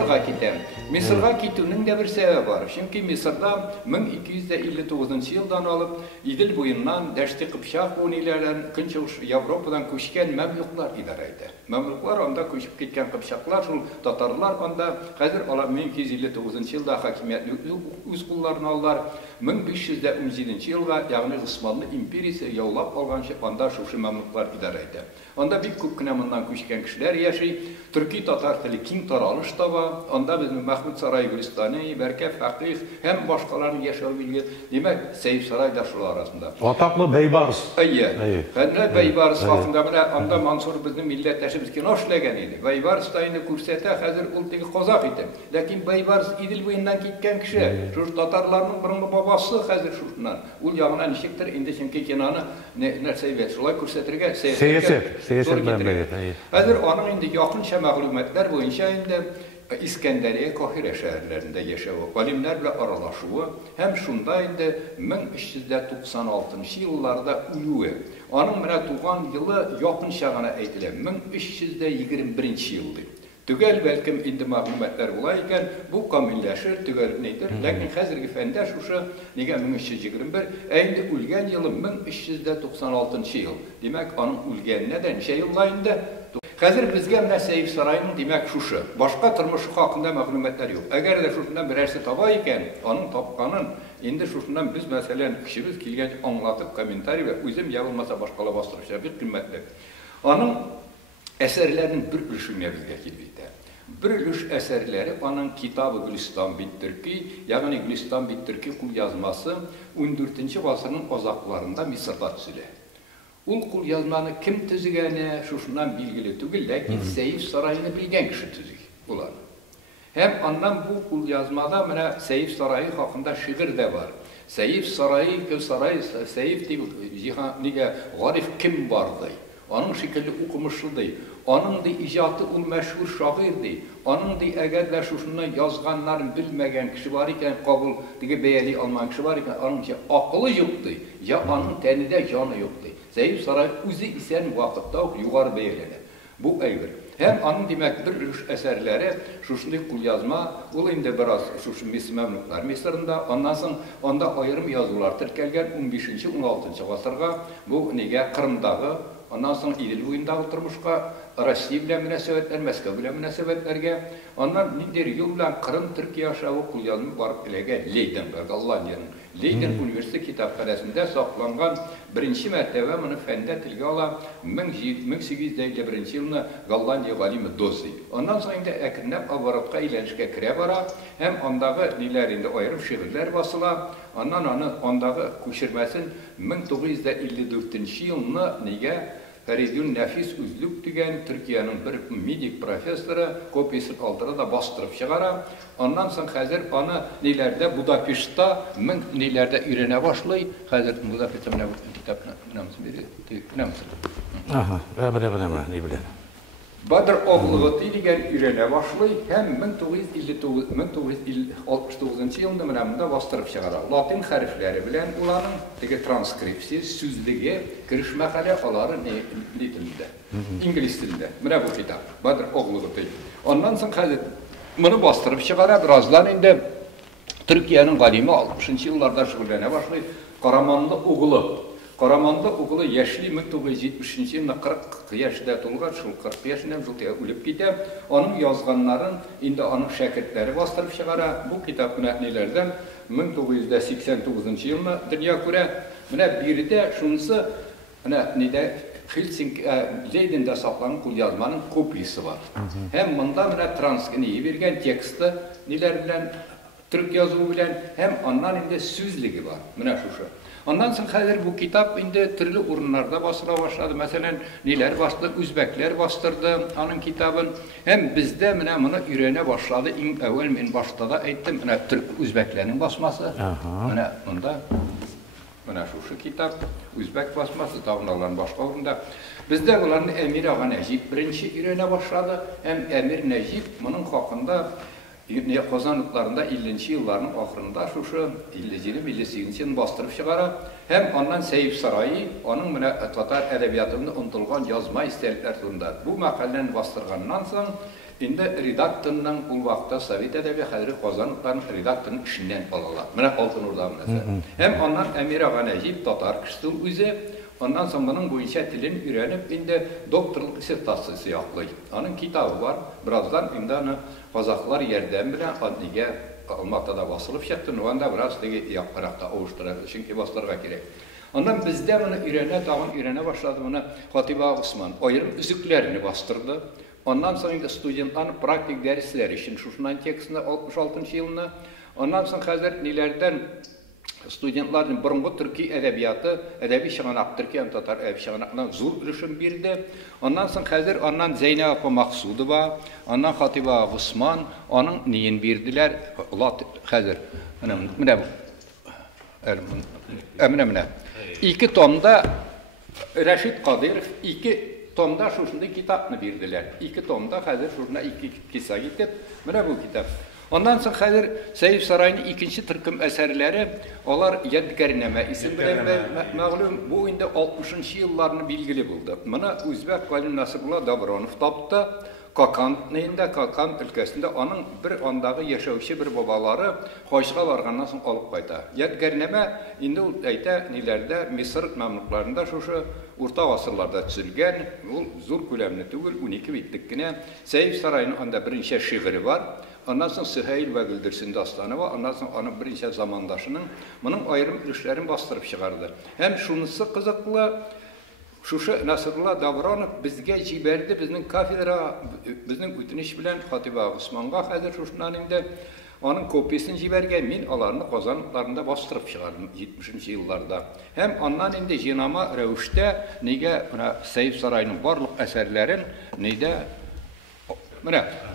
Mısır'a gidelim. Mısır'a gittiğinin de bir sebebi var. Çünkü Mısır'da 1259 yıldan alıp İdil boyundan Deşti Kıpşak unilerden Kınçıvış Avrupa'dan köşken Memluklar idareydi. Memluklar onda köşüp gitken Kıpşaklar, şu Tatarlar onda hazır 1259 yılda hakimiyetini üz kullarına aldılar. 1517 yılda yani Osmanlı İmperiyası yavlap algan şey onda şu Memluklar idareydi. Onda bir köp kınamandan köşken kişiler yaşay. Türkiye Tatar tili kim taralış da var. Onda bizim Mahmud Saray Gülistani, Berke Fakih hem başkalarının yaşadığı bilgi demek Seyif Saray da şular arasında. Ataklı Beybarız. Ayı. Ben Beybarız hakkında anda Mansur bizim milletleşimiz ki hoşlagan idi. Beybarız da yine kursete hazır ultiki kozak idi. Lakin Beybarız İdil boyundan gitken kişi. Şu Tatarların birinci babası hazır şundan. Ul yağına nişiktir indi çünkü kenanı ne seyvet. Şulay kursetirge Siyaset memleket. Hazır onun indi yakın məlumatlar boyunca indi İskenderiye, Kahire şehirlerinde yaşadığı, alimlerle aralaşığı, hem şunda indi 1396 yıllarda uluğu. Onun doğan yılı yakın şağına eğitilen 1321 yıldı. Tügel belki indi məlumatlar olayken bu kamilleşir, tügel nedir? Lakin hazırki fende şu nege 1321, indi ulgen yılı 1396 yıl. Demek onun ulgen neden şey yıllayında? Hazır bizge mine Seyif Sarayı'nın demek şuşu. Başka tırmışı hakkında məlumatlar yok. Eğer de şuşundan birersi tabayken, onun tapkanın, indi şuşundan biz mesela kişimiz kilgen anlatıp komentari ve üzüm yapılmasa başkala bastırmışlar bir kıymetli. Onun eserlerinin bir ülüşüne bizge kilbiydi. Bir ülüş eserleri onun kitabı Gülistan Bittirki, yani Gülistan Bittirki kul yazması 14. asırın ozaklarında Mısır'da tüzüle. Ul kul yazmanı kim tüzügene şuşundan bilgili tügül, lakin Seyif Sarayı'nı bilgen kişi tüzük bular. Hem ondan bu kul yazmada Seyif Sarayı hakkında şiir de var. Seyif Sarayı, Seyif diye garif kim vardı? Onun şekilde okumuşludu. Onun da icatı meşhur şairdi. Onun da eğer de şuşundan yazganların bilmegen kişi var iken, kabul diye beyeli alman kişi var iken, onun için akıllı yoktu. Ya onun tenide canı yoktu. Seyif Saray üzü isen vakitte yukarı beyledi. Bu ayrı. Hem onun demek bir eserleri, şuşundaki kul yazma, ulu indi biraz şuşun Memluklar Mısır'ında, ondan sonra onda ayrım yazılar Türkiye'den 15. 16. asırga, bu nege Kırım'dağı, ondan sonra İdil boyunda oturmuşka, Rusya ile münasebetler, Moskva ile münasebetlerge, onlar nedir yoldan Kırım Türkiye aşağı kul yazma varıp ilege Leyden var, Allah'ın yanın. Leiden Üniversite kitapxanasında saklangan birinci mertebe bunu fende tilge ala 1851 yılında Gollandiya galimi dosi. Ondan sonra da ekrinep avaratqa ilenişke kire bara, hem ondağı nelerinde ayrım şiirler basıla, ondağı köşirmesin 1954 yılında nege Feridun Nefis Üzlük diyen Türkiye'nin bir medik profesörü kopyasını aldırı da bastırıp çıkara. Ondan sonra hazır onu nelerde Budapeşt'ta, nelerde İrene başlayı. Hazır Budapeşt'ta ne kitapına ne mısın? Aha, ne bileyim. Badr oğlu diyen İrene başlayı hem 1969 yılında mınamında bastırıp çıkara. Latin harfleri bilen ulanın transkripsiz, süzlüğe, giriş makaleleri ne dilinde? İngiliz dilinde. Mına bu kitap. Badr oğlu diyen. Ondan sonra hazır bunu bastırıp çıkara birazdan indi Türkiye'nin galimi 60. yıllarda şüphilene başlayı. Karamanlı oğlu yaşlı 1970 yılında 40 yaşında dolgar, 40 yaşında ölüp gider. Onun yazganların, indi onun şakirtleri bastırıp çıkara. Bu kitap nelerden 1989 yılında dünya göre biri de şunsu Leyden'de saklanan kul yazmanın kopyası var. Hem bunda transkriyi vergen teksti neler bilen Türk yazımı bilen hem ondan indi süzlüğü var. Ondan sonra bu kitap indi türlü ürünlerde basıla başladı. Mesela neler bastırdı, Üzbekler bastırdı onun kitabın. Hem bizde bunu ürene başladı. Evvel başta da ettim. Türk Üzbeklerin basması. Bunda şu kitap, Üzbek basması, tavırlarının başka üründe. Bizde onların Emir Ağa Necip birinci ürene başladı. Hem Emir Necip bunun hakkında Kazanlıklarında 50. yılların ahırında şu 50. 58. yılını bastırıp çıkara. Hem ondan Seyif Sarayı, onun Tatar edebiyatında unutulgan yazma istelikler turunda. Bu makalenin bastırgandan sonra Indi redaktorundan ул вакытта Совет әдәби хәзер Казанлыкларның редакторының эшеннән алалар. Менә Алтын Урда мәсәлән. Һәм аннан Әмир ага Нәҗип татар кешесе үзе, аннан соң моның буенча телен өйрәнеп, инде докторлык диссертациясе яклый. Аның китабы бар. Бираздан инде аны казаклар ярдәм белән Аднигә Алматыда басылып чыкты. Анда бераз теге якыракта авыштыра, чөнки басларга кирәк. Ondan bizdə bunu öyrənə başladı bunu Xatiba Osman. Ayrım üzükllərini bastırdı. Ondan sonra studentların praktik dərsləri için şuşundan tekstində 66-cı yılına. Ondan sonra həzər nelərdən studentların burunğu Türkiye ədəbiyyatı, ədəbi şığanaq, Türkiye Tatar ədəbi şığanaqdan zor ürüşün birdi. Ondan sonra həzər ondan Zeynəb Maqsudova, ondan Xatiba Osman, onun neyin birdilər? Həzər, Əminə. İki tomda Rəşid Qadirov, iki tomda şuşunda kitabını verdiler. İki tomda həzir şuşuna iki kisa gidip, mənə bu kitab. Ondan sonra həzir Seyif Sarayının ikinci tırkım əsərləri, onlar Yadgarnamə isim bilən məğlum, bu indi 60-cı yıllarını bilgili buldu. Mənə Üzbək Qalim Nasibullah Davronov tapdı. Kakan ülkəsində onun bir andağı yaşayışı bir babaları Xoşqa varğandan sonra alıp qayta. Yadgarnamə indi nelərdə Misir məmluklarında şuşu orta asırlarda tüzülgən, zor küləmli tügül, 12 bitlikkinə Seyif Sarayının anda birinci şiiri var. Ondan sonra Süheyl və Güldürsün dastanı var. Ondan sonra onun birinci zamandaşının bunun ayrım ilişlərini bastırıp çıxardı. Həm şunusu qızıqlı, Şuşa Nasrullah Davronov bizge ciberdi, bizning kafedra, bizning ütünüş bilen Xatiba Osman'a həzir şuşundan indi onun kopyasını cibergen, min alarını Kazanlarında bastırıp çıkardım 70-ci yıllarda. Hem ondan indi jinama rəvişdə nege Seyif Sarayının varlıq əsərlərin neydə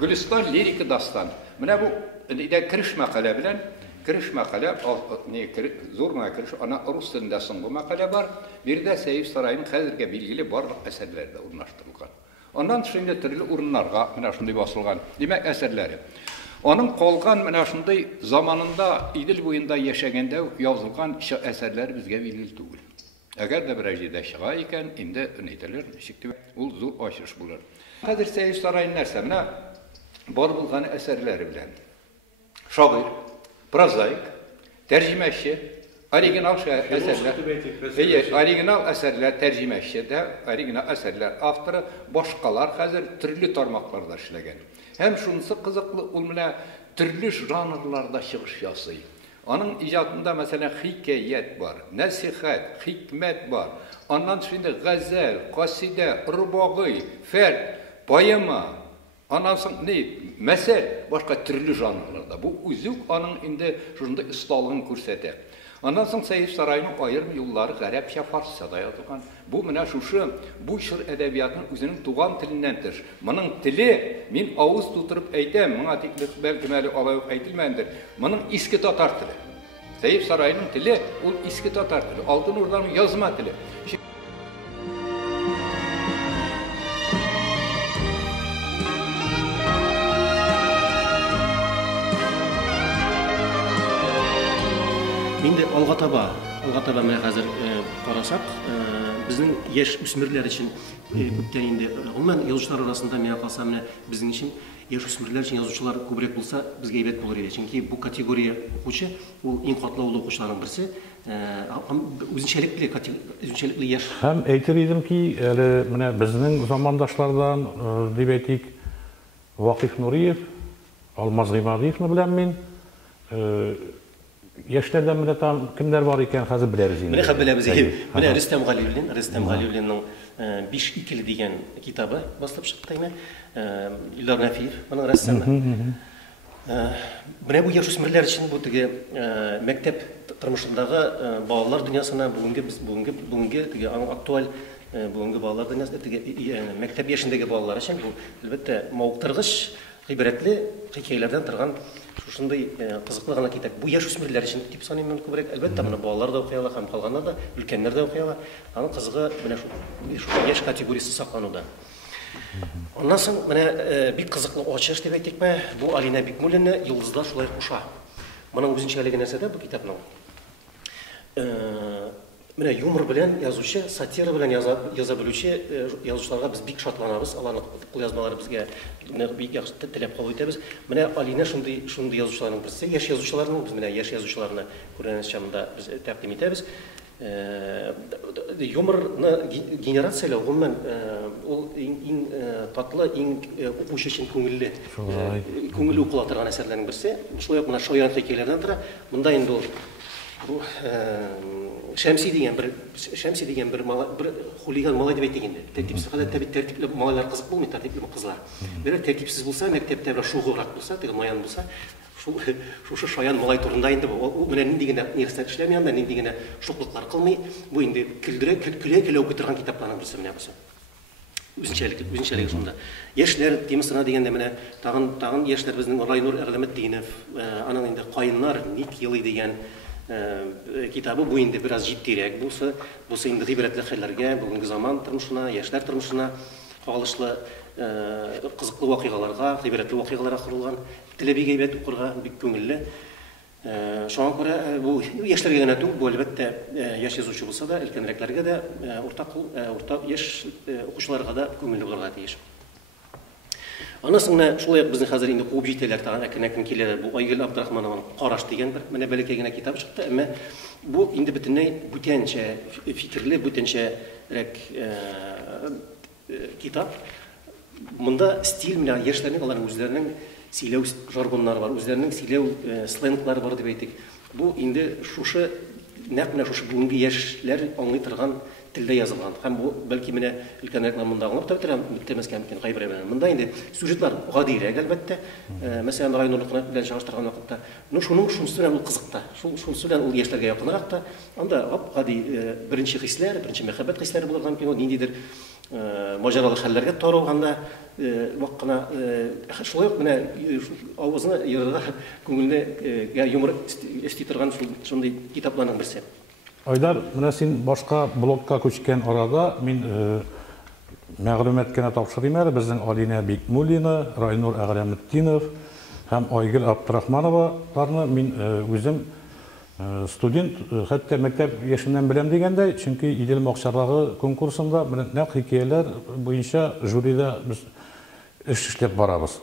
Gülistan liriki dastan. Bu neydə kiriş məqalə bilen Kiriş məqalə, zoruna kiriş, ana Rus dilində sunğu məqalə var. Bir də Seyif Sarayının həzirgə bilgili barlıq əsərlərdə urnaşdırılған. Ondan dışında türlü urunlarga şunday basılған. Demək əsərləri. Onun qolğan şunday zamanında İdil boyunda yaşaganda yazılған əsərləri bizə bilgili tugul. Əgər də bir əcədə şığa ikən, indi neydilir, ol zor aşırış bulur. Həzir Seyif Sarayının nərsə, bar bulğanı əsərləri bilən. Şagir, prozaik, tercümeşi, orijinal əsərlər, orijinal əsərlər tercümeşi də, orijinal əsərlər avtoru başqalar həzir türlü tarmaqlarda işləgən. Həm şunысы qızıqlı olmuna türlü janrlarda çıxış yasıyı. Onun icadında məsələn hikayət var, nəsihət, hikmət var. Ondan sonra qəzəl, qasidə, rubağı, fərd, poema, ondan sonra ne? Məsəl, başqa türlü janrlarda. Bu üzük onun indi şunda ustalığını göstərir. Ondan sonra Seyif Sarayının ayrım yolları Qərəbcə, Farsçada yazılған. Bu bu şir ədəbiyyatının özünün doğan tilindəndir. Bunun tili, min ağız tuturup əydəm, buna bəlkə məli alayıq əydilməndir. Bunun iski tatar tili. Seyif Sarayının tili, o iski tatar tili. Altın Urdanın yazma tili. Şimdi Algataba məni hazır qarasaq, bizim yaş üsmürlər üçün köpkən indi, olmayan yazıcılar arasında mənə qalsam, bizim için yaş üsmürlər üçün yazıcılar köbrək bulsa, bizə eybət bulur idi. Çünki bu kategoriya oxucu, o en qatlavlı oxucuların birisi, özünçəlikli yaş. Həm eytir idim ki, bizning zamandaşlardan, deyib eytik, Vaqif Nuriyev, Almaz Qimadiyevni bilən men, yaşlardan mene tam kimler var iken hazır biliriz. Mene biliriz. Mene Rüstem Galiyevli'nin 5-2 degan kitabı bastırıp çıktı yine. İllar Nafiyev, bana ressamlar. Mene bu yaş üsmürler için bu mektep tırmışındağı bağlar dünyasına bugünkü aktual bugünkü bağlar dünyasına mektep yaşındaki bağlar için bu elbette mağuqtırgış, ibaretli hikayelerden tırgan şunday kızıqlı gana kitap. Bu yaş üsmürler için tip sanayım köbrek. Elbette bunu bağlar da okuyalar, hem kalganlar da, ülkenler de okuyalar. Onun kızığı şu yaş kategorisi saklanıda. Ondan sonra bir kızıqlı açış demek ettik mi? Bu Alina Bikmulin'e Yıldızlar Şulay Kuşa. Bunun özünçəliği nəsə də bu kitabın. Менә юмор белән язучы, сатира белән яза белүче язучыларга без бик шатланабыз. Аларның кулъязмалары безгә бик яхшы теләп кабул итәбез. Менә Алина шундый язучыларның берсе, яшь язучыларның, без менә яшь язучыларны күргәнчә монда без тәкъдим итәбез. Юморны генерацияләү гомумән ул иң татлы, иң укучы өчен күңелле укыла торган әсәрләрнең берсе. Шулай ук менә шаян хикәяләрдән тора. Монда инде ул Шәмси дигән бер хулиган малай дип әйтик инде. Тәртипле малайлар кызык булмый, тәртипле кызлар. Бер тәртипсез булса, мәктәптә бер шугырак булса, теге маян булса, шушы шаян малай турында инде ул менә нинди генә нәрсә эшләми анда, нинди генә шуклыклар кылмый, бу инде көлә укый торган китапларның берсе менә бусы. Үзенчәлеге шунда. Яшьләр темасына дигәндә менә тагын яшьләр безнең Райнур Әгъләметдинов, аның инде Каеннар ник елый дигән китабы бу инде бераз җитдирәк булса, инде гыйбрәтле хәлләргә, бүгенге заман тормышына, яшьләр тормышына кагылышлы кызыклы вакыйгаларга, гыйбрәтле вакыйгаларга корылган, теле бик әйбәт укырга, бик күңелле. Шуңа күрә бу яшьләргә генә түгел, бу әлбәттә яшь язучы булса да, өлкәнрәкләргә дә, уртак яшь укучыларга да күңелле булырга тиеш. Анысына шулай безнең хәзер инде куып җитәләр тагын әкрен киләләр. Бу Айгөл Абдрахманованың Караш дигән бер менә бәләкәй генә китап чыкты, әмма бу инде бөтенләй бүтәнчә фикерле, бүтәнчәрәк китап. Монда стиль менә яшьләрнең, аларның үзләренең сөйләү жаргоннары бар, үзләренең сөйләү сленглары бар дип әйтик. Бу инде шушы нәкъ менә шушы бүгенге яшьләр аңлый торган телдә язылган. Һәм бу бәлки менә өлкәнрәкләр монда аңлап та бетермәскә мөмкин гайбәр белән. Монда инде сюжетлар гадирәк әлбәттә. Мәсәлән, Райнурлыкны белән чагыштырган вакытта, шунысы белән ул кызыкта. Шунысы белән ул яшьләргә якынрак та. Анда гади беренче хисләр, беренче мәхәббәт хисләре булырга мөмкин. Ниндидер маҗаралы хәлләргә таралганда вак кына шулай ук менә авызны йырырга, күңелне юмор өсти торган шундый китапларның берсе. Айдар, менә син башка блогка күчкән арада мин мәгълүмат кенә тапшырыйм әле безнең Алина Бикмуллина, Райнур Әгъләметдинов һәм Айгөл Абдрахмановаларны мин үзем студент, хәтта мәктәп яшеннән беләм дигәндәй, чөнки Идел Макчардагы конкурсында нәкъ хикәяләр буенча жюридә без эш эшләп барабыз.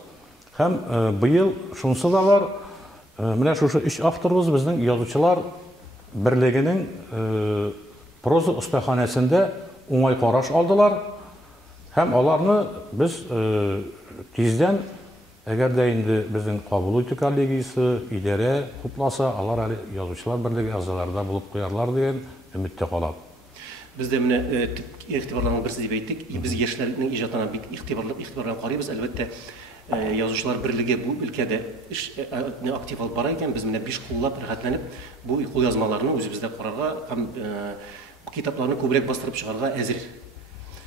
Һәм быел шунысы да бар, менә шушы 3 авторыбыз безнең язучылар берлегенең проза остаханәсендә уңай караш алдылар. Һәм аларны без тиздән, әгәр дә инде безнең кабул итү коллегиясе, идарә хупласа, алар әле язучылар берлеге әгъзаларында булып куярлар дигән өметтә калам. Бездә менә игътибарларның берсе дип әйттек, без яшьләрнең иҗатына бик игътибар белән карыйбыз. Әлбәттә, язучылар берлеге бу өлкәдә актив алып бара икән, без менә 5 куллап рәхәтләнеп бу кулъязмаларны үзебездә карарга һәм китапларны күбрәк бастырып чыгарга әзер.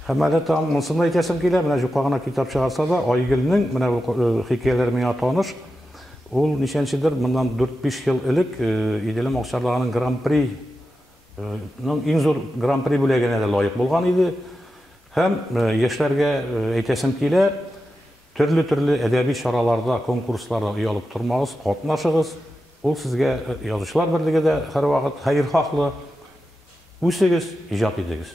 Һәм әле там монысында әйтәсем килә, менә юкка гына китап чыгарса да, Айгөлнең менә бу хикәяләре миңа таныш. Ул ничәнчедер, моннан 4-5 ел элек Идел Макчардагының гран-при иң зур гран-при бүләгенә дә лаек булган иде. Һәм яшьләргә әйтәсем килә, төрле әдәби чараларда, конкурсларда уялып тормагыз, катнашыгыз. Ул сезгә язучылар берлеге дә һәрвакыт хәйр хаклы. Үсегез, иҗат итегез.